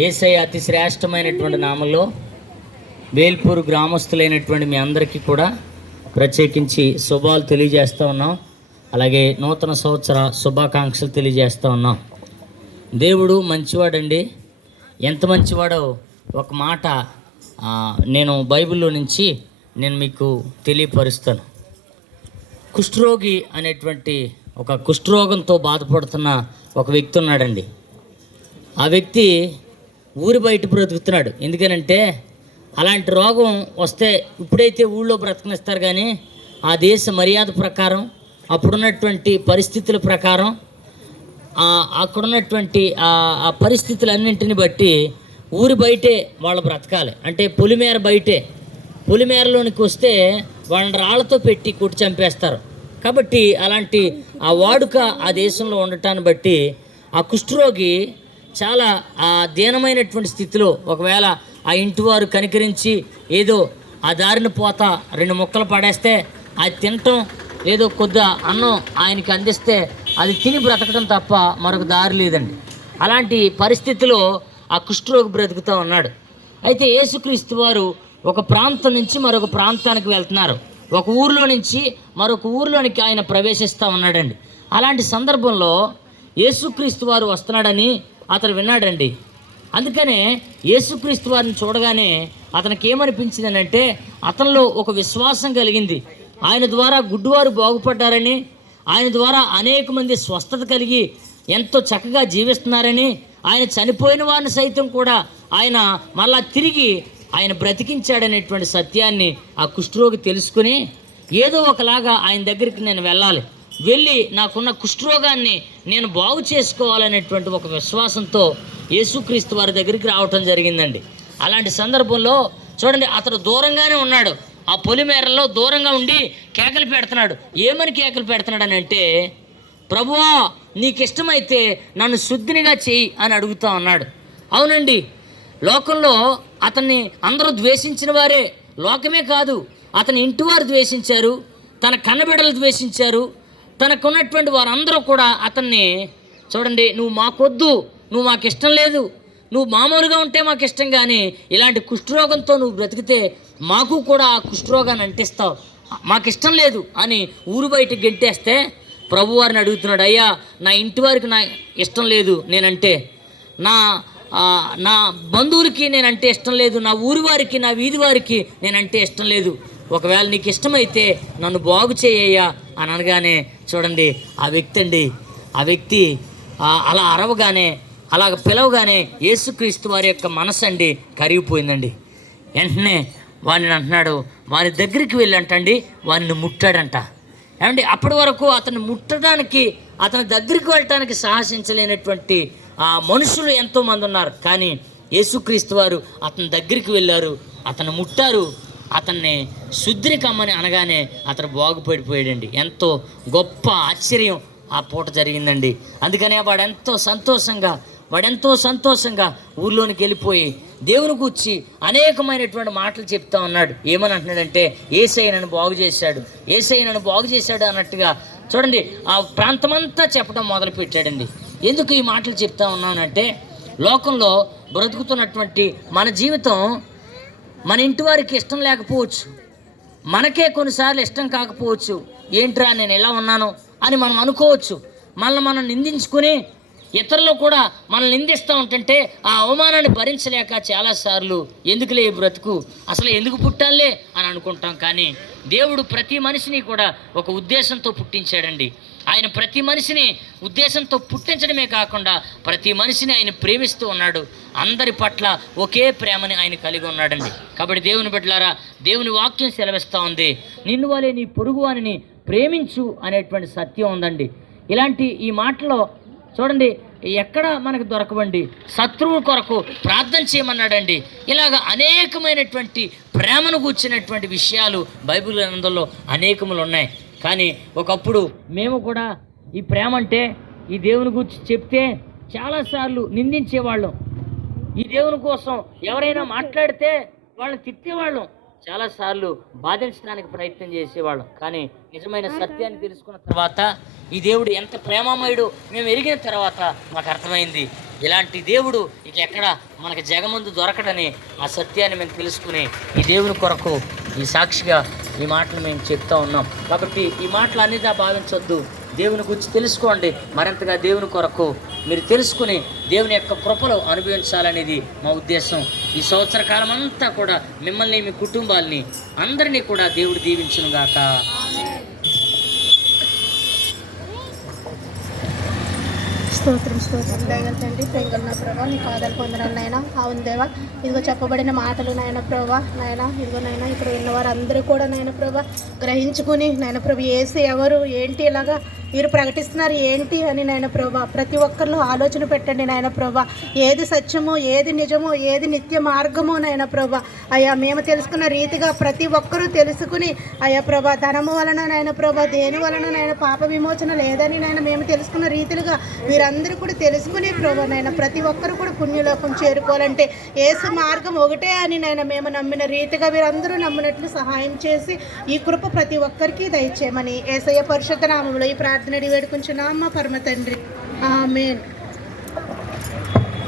యేసయ్య అతి శ్రేష్టమైనటువంటి నామంలో వేల్పూరు గ్రామస్తులైనటువంటి మీ అందరికీ కూడా ప్రత్యేకించి శుభాలు తెలియజేస్తూ ఉన్నాం. అలాగే నూతన సంవత్సర శుభాకాంక్షలు తెలియజేస్తూ ఉన్నాం. దేవుడు మంచివాడండి. ఎంత మంచివాడో ఒక మాట నేను బైబిల్లో నుంచి మీకు తెలియపరుస్తాను. కుష్ఠరోగి అనేటువంటి ఒక కుష్ఠరోగంతో బాధపడుతున్న ఒక వ్యక్తి ఉన్నాడండి. ఆ వ్యక్తి ఊరి బయట బ్రతుకుతున్నాడు. ఎందుకనంటే అలాంటి రోగం వస్తే ఇప్పుడైతే ఊళ్ళో బ్రతకనిస్తారు, కానీ ఆ దేశ మర్యాద ప్రకారం అప్పుడున్నటువంటి పరిస్థితుల ప్రకారం అక్కడున్నటువంటి ఆ పరిస్థితులన్నింటిని బట్టి ఊరి బయటే వాళ్ళు బ్రతకాలి. అంటే పొలిమేరలోనికి వస్తే వాళ్ళని రాళ్లతో పెట్టి కొట్టి చంపేస్తారు. కాబట్టి అలాంటి ఆ వాడుక ఆ దేశంలో ఉండటాన్ని బట్టి ఆ కుష్ఠరోగి చాలా దీనమైనటువంటి స్థితిలో, ఒకవేళ ఆ ఇంటి వారు కనికరించి ఏదో ఆ దారిన పోత 2 ముక్కలు పడేస్తే అది తినటం, ఏదో కొద్ది అన్నం ఆయనకి అందిస్తే అది తిని బ్రతకడం తప్ప మరొక దారి లేదండి. అలాంటి పరిస్థితిలో ఆ కుష్ఠరోగి బ్రతుకుతూ ఉన్నాడు. అయితే యేసుక్రీస్తు వారు ఒక ప్రాంతం నుంచి మరొక ప్రాంతానికి వెళ్తున్నారు. ఒక ఊరిలో నుంచి మరొక ఊరిలోనికి ఆయన ప్రవేశిస్తూ ఉన్నాడండి. అలాంటి సందర్భంలో యేసుక్రీస్తు వారు వస్తున్నాడని అతను విన్నాడండి. అందుకనే యేసుక్రీస్తు వారిని చూడగానే అతనికి ఏమనిపించింది అంటే, అతనిలో ఒక విశ్వాసం కలిగింది. ఆయన ద్వారా గుడ్డివారు బాగుపడ్డారని, ఆయన ద్వారా అనేక మంది స్వస్థత కలిగి ఎంతో చక్కగా జీవిస్తున్నారని, ఆయన చనిపోయిన వారిని సైతం కూడా ఆయన మళ్ళా తిరిగి ఆయన బ్రతికించాడనేటువంటి సత్యాన్ని ఆ కుష్ఠరోగి తెలుసుకుని, ఏదో ఒకలాగా ఆయన దగ్గరికి నేను వెళ్ళి నాకున్న కుష్ఠరోగాన్ని నేను బాగు చేసుకోవాలనేటువంటి ఒక విశ్వాసంతో యేసుక్రీస్తు వారి దగ్గరికి రావటం జరిగిందండి. అలాంటి సందర్భంలో చూడండి, అతడు దూరంగానే ఉన్నాడు. ఆ పొలిమేరలో దూరంగా ఉండి కేకలు పెడుతున్నాడు. ఏమని కేకలు పెడుతున్నాడు అని అంటే, ప్రభువా నీకు ఇష్టమైతే నన్ను శుద్ధినిగా చెయ్యి అని అడుగుతా ఉన్నాడు. అవునండి, లోకంలో అతన్ని అందరూ ద్వేషించిన వారే, లోకమే కాదు అతని ఇంటి వారు ద్వేషించారు, తన కన్నబిడ్డలు ద్వేషించారు, తనకున్నటువంటి వారందరూ కూడా అతన్ని చూడండి, నువ్వు మాకొద్దు, నువ్వు మాకు ఇష్టం లేదు, నువ్వు మామూలుగా ఉంటే మాకు ఇష్టం, కానీ ఇలాంటి కుష్ఠరోగంతో నువ్వు బ్రతికితే మాకు కూడా ఆ కుష్ఠరోగాన్ని అంటిస్తావు, మాకు ఇష్టం లేదు అని ఊరు బయటకు గెంటేస్తే ప్రభువారిని అడుగుతున్నాడు, అయ్యా నా ఇంటి వారికి నా ఇష్టం లేదు నేనంటే, నా బంధువులకి నేనంటే ఇష్టం లేదు, నా ఊరి వారికి నా వీధి వారికి నేనంటే ఇష్టం లేదు, ఒకవేళ నీకు ఇష్టమైతే నన్ను బాగు చేయ్యా అని అనగానే చూడండి, ఆ వ్యక్తి అలా అరవగానే, అలాగ పిలవగానే యేసుక్రీస్తు వారి యొక్క మనసు అండి కరిగిపోయిందండి. వెంటనే వాడిని అంటున్నాడు, వారి దగ్గరికి వెళ్ళంటండి వారిని ముట్టాడంట. ఏమండి, అప్పటి వరకు అతను ముట్టడానికి, అతని దగ్గరికి వెళ్ళటానికి సాహసించలేనటువంటి మనుషులు ఎంతోమంది ఉన్నారు. కానీ యేసుక్రీస్తు వారు అతని దగ్గరికి వెళ్ళారు, అతను ముట్టారు, అతన్ని శుద్ధిని కమ్మని అనగానే అతను బాగుపడిపోయాడండి. ఎంతో గొప్ప ఆశ్చర్యం ఆ పూట జరిగిందండి. అందుకనే వాడెంతో సంతోషంగా ఊర్లోనికి వెళ్ళిపోయి దేవుని గూర్చి అనేకమైనటువంటి మాటలు చెప్తా ఉన్నాడు. ఏమని అంటున్నాడంటే, యేసయ్య నన్ను బాగు చేశాడు అన్నట్టుగా చూడండి ఆ ప్రాంతమంతా చెప్పడం మొదలుపెట్టాడండి. ఎందుకు ఈ మాటలు చెప్తా ఉన్నానంటే, లోకంలో బ్రతుకుతున్నటువంటి మన జీవితం మన ఇంటి వారికి ఇష్టం లేకపోవచ్చు, మనకే కొన్నిసార్లు ఇష్టం కాకపోవచ్చు. ఏంట్రా నేను ఎలా ఉన్నాను అని మనం అనుకోవచ్చు. మనం నిందించుకుని ఇతరులు కూడా మనల్ని నిందిస్తూ ఉంటుంటే ఆ అవమానాన్ని భరించలేక చాలాసార్లు ఎందుకులే ఈ బ్రతుకు, అసలు ఎందుకు పుట్టాలే అని అనుకుంటాం. కానీ దేవుడు ప్రతి మనిషిని కూడా ఒక ఉద్దేశంతో పుట్టించాడండి. ఆయన ప్రతి మనిషిని ఉద్దేశంతో పుట్టించడమే కాకుండా ప్రతి మనిషిని ఆయన ప్రేమిస్తూ ఉన్నాడు. అందరి పట్ల ఒకే ప్రేమని ఆయన కలిగి ఉన్నాడండి. కాబట్టి దేవుని బిడ్డలారా, దేవుని వాక్యం సెలవిస్తూ ఉంది, నిన్ను వలె నీ పొరుగువానిని ప్రేమించు అనేటువంటి సత్యం ఉందండి. ఇలాంటి ఈ మాటలో చూడండి ఎక్కడ మనకు దొరకవండి. శత్రువు కొరకు ప్రార్థన చేయమన్నాడండి. ఇలాగ అనేకమైనటువంటి ప్రేమను కూర్చున్నటువంటి విషయాలు బైబిల్ గ్రంథంలో అనేకములు ఉన్నాయి. కానీ ఒకప్పుడు మేము కూడా ఈ ప్రేమ అంటే ఈ దేవుని గురించి చెప్తే చాలాసార్లు నిందించేవాళ్ళం. ఈ దేవుని కోసం ఎవరైనా మాట్లాడితే వాళ్ళని తిట్టేవాళ్ళం. చాలాసార్లు బాధించడానికి ప్రయత్నం చేసేవాళ్ళం. కానీ నిజమైన సత్యాన్ని తెలుసుకున్న తర్వాత ఈ దేవుడు ఎంత ప్రేమమయుడు మేము ఎరిగిన తర్వాత మాకు అర్థమైంది. ఇలాంటి దేవుడు ఇక ఎక్కడ మనకి జగమందు దొరకడని ఆ సత్యాన్ని మేము తెలుసుకుని ఈ దేవుని కొరకు ఈ సాక్షిగా ఈ మాటలు మేము చెప్తా ఉన్నాం. కాబట్టి ఈ మాటలు అన్నిదా భావించొద్దు. దేవుని గురించి తెలుసుకోండి. మరింతగా దేవుని కొరకు మీరు తెలుసుకుని దేవుని యొక్క కృపలు అనుభవించాలనేది మా ఉద్దేశం. ఈ సంవత్సర కాలం అంతా కూడా మిమ్మల్ని, మీ కుటుంబాలని అందరినీ కూడా దేవుడు దీవించునుగాక. స్తోత్రం దయగలండి ప్రేంగల్ నా ప్రభా, నీ పాదాలు పొందనాలు నాయన. అవును దేవా, ఇదిగో చెప్పబడిన మాటలు నాయన ప్రభా, నాయన ఇదిగో నాయన ఇక్కడ ఉన్నవారు అందరూ కూడా నాయన ప్రభా గ్రహించుకుని నాయన ప్రభు యేసు ఎవరు ఏంటి ఇలాగా మీరు ప్రకటిస్తున్నారు ఏంటి అని నాయన ప్రభా ప్రతి ఒక్కరిలో ఆలోచన పెట్టండి నాయన ప్రభా. ఏది సత్యమో, ఏది నిజమో, ఏది నిత్య మార్గమో నాయన ప్రభా అయ్యా మేము తెలుసుకున్న రీతిగా ప్రతి ఒక్కరూ తెలుసుకుని అయ్యా ప్రభా ధనము వలన నాయన ప్రభా దేని వలన నాయన పాప విమోచన లేదని నాయన మేము తెలుసుకున్న రీతిలుగా మీరందరూ కూడా తెలుసుకుని ప్రభా నాయన ప్రతి ఒక్కరు కూడా పుణ్యలోకం చేరుకోవాలంటే యేసు మార్గం ఒకటే అని నాయన మేము నమ్మిన రీతిగా మీరందరూ నమ్మినట్లు సహాయం చేసి ఈ కృప ప్రతి ఒక్కరికి దయచేయమని యేసయ్య పరిశుద్ధ నామములో ఈ ప్రార్థన వేడుకుంటున్నాం మా పరమ తండ్రి. ఆమేన్.